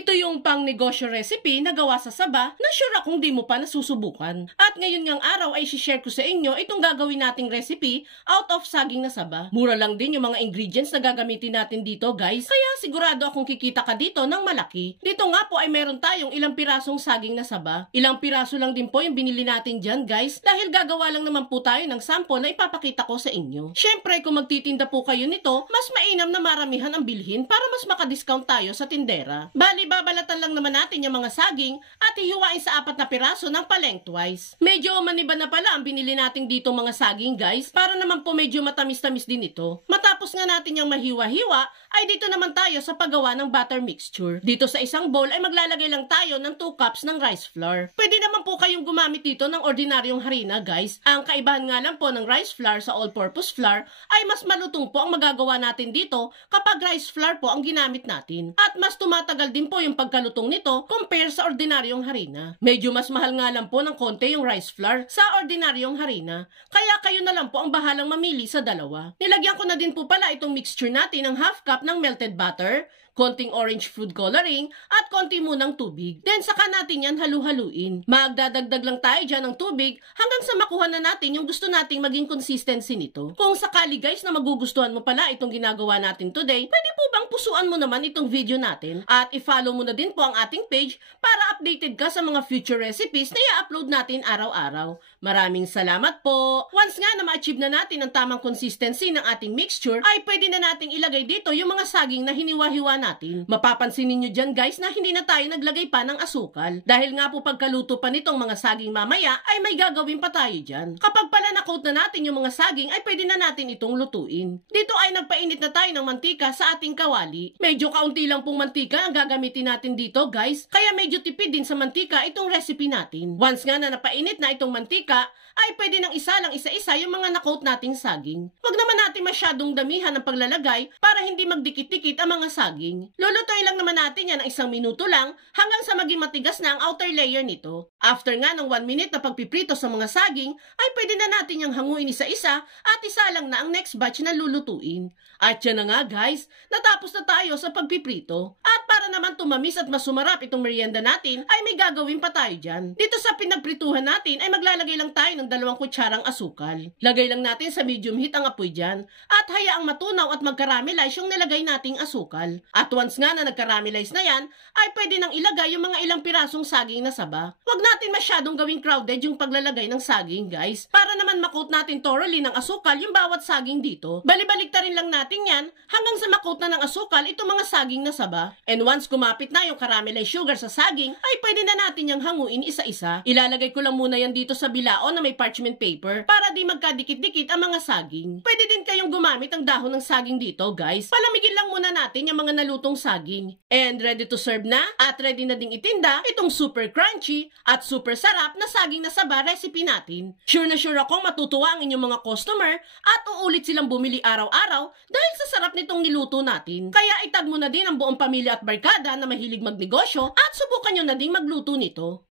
Ito yung pang negosyo recipe na gawa sa saba na sure akong di mo pa nasusubukan. At ngayon ngang araw ay share ko sa inyo itong gagawin nating recipe out of saging na saba. Mura lang din yung mga ingredients na gagamitin natin dito guys, kaya sigurado akong kikita ka dito ng malaki. Dito nga po ay meron tayong ilang pirasong saging na saba. Ilang piraso lang din po yung binili natin dyan guys, dahil gagawa lang naman po tayo ng sample na ipapakita ko sa inyo. Syempre kung magtitinda po kayo nito, mas mainam na maramihan ang bilhin para mas makadiscount tayo sa tindera. Bali, babalatan lang naman natin yung mga saging at hihiwain sa 4 na piraso ng pa-lengthwise. Medyo maniba na pala ang binili natin dito mga saging guys, para naman po medyo matamis-tamis din ito. Matapos nga natin yung mahiwa-hiwa, ay dito naman tayo sa paggawa ng butter mixture. Dito sa isang bowl ay maglalagay lang tayo ng 2 cups ng rice flour. Pwede naman po kayong gumamit dito ng ordinaryong harina guys. Ang kaibahan nga lang po ng rice flour sa all-purpose flour ay mas malutong po ang magagawa natin dito kapag rice flour po ang ginamit natin. At mas tumatagal din po yung pagkalutong nito compare sa ordinaryong harina. Medyo mas mahal nga lang po ng konti yung rice flour sa ordinaryong harina. Kaya kayo na lang po ang bahalang mamili sa dalawa. Nilagyan ko na din po pala itong mixture natin ng half cup ng melted butter, konting orange food coloring, at konti munang tubig. Then saka natin yan halu-haluin. Magdadagdag lang tayo dyan ng tubig hanggang sa makuha na natin yung gusto nating maging consistency nito. Kung sakali guys na magugustuhan mo pala itong ginagawa natin today, pwede po bang pusuan mo naman itong video natin? At i-follow mo na din po ang ating page para updated ka sa mga future recipes na i-upload natin araw-araw. Maraming salamat po! Once nga na ma-achieve na natin ang tamang consistency ng ating mixture, ay pwede na nating ilagay dito yung mga saging na hiniwa-hiwa natin. Mapapansin ninyo dyan guys na hindi na tayo naglagay pa ng asukal. Dahil nga po pagkaluto pa nitong mga saging mamaya ay may gagawin pa tayo dyan. Kapag pala na-coat na natin yung mga saging ay pwede na natin itong lutuin. Dito ay nagpainit na tayo ng mantika sa ating kawali. Medyo kaunti lang pong mantika ang gagamitin natin dito guys, kaya medyo tipid din sa mantika itong recipe natin. Once nga na napainit na itong mantika, ay pwede nang isalang isa-isa yung mga na-coat nating saging. Huwag naman natin masyadong damihan ng paglalagay para hindi magdikit-dikit ang mga saging. Lulutuin lang naman natin yan ng 1 minuto lang hanggang sa maging matigas na ang outer layer nito. After nga ng 1 minute na pagpiprito sa mga saging, ay pwede na natin yung hanguin isa-isa at isalang na ang next batch na lulutuin. At yan na nga guys, natapos na tayo sa pagpiprito. At para naman tumamis at mas sumarap itong merienda natin, ay may gagawin pa tayo dyan. Dito sa pinagprituhan natin ay maglalagay lang tayo ng 2 kutsarang asukal. Lagay lang natin sa medium heat ang apoy dyan at hayaang matunaw at magkaramelize yung nilagay nating asukal. At once nga na nagkaramelize na yan, ay pwede nang ilagay yung mga ilang pirasong saging na saba. Huwag natin masyadong gawing crowded yung paglalagay ng saging guys, para naman makot natin thoroughly ng asukal yung bawat saging dito. Balibaliktarin lang natin yan hanggang sa makot na ng asukal itong mga saging na saba. And once kumapit na yung caramelized sugar sa saging, ay pwede na natin yung hanguin isa-isa. Ilalagay ko lang muna yan dito sa bilao na may parchment paper para di magkadikit-dikit ang mga saging. Pwede din kayong gumamit ang dahon ng saging dito guys. Palamigin lang muna natin yung mga nalutong saging. And ready to serve na at ready na ding itinda itong super crunchy at super sarap na saging na saba recipe natin. Sure na sure akong matutuwa ang inyong mga customer at uulit silang bumili araw-araw dahil sa sarap nitong niluto natin. Kaya itag mo na din ang buong pamilya at barkada na mahilig magnegosyo at subukan nyo na ding magluto nito.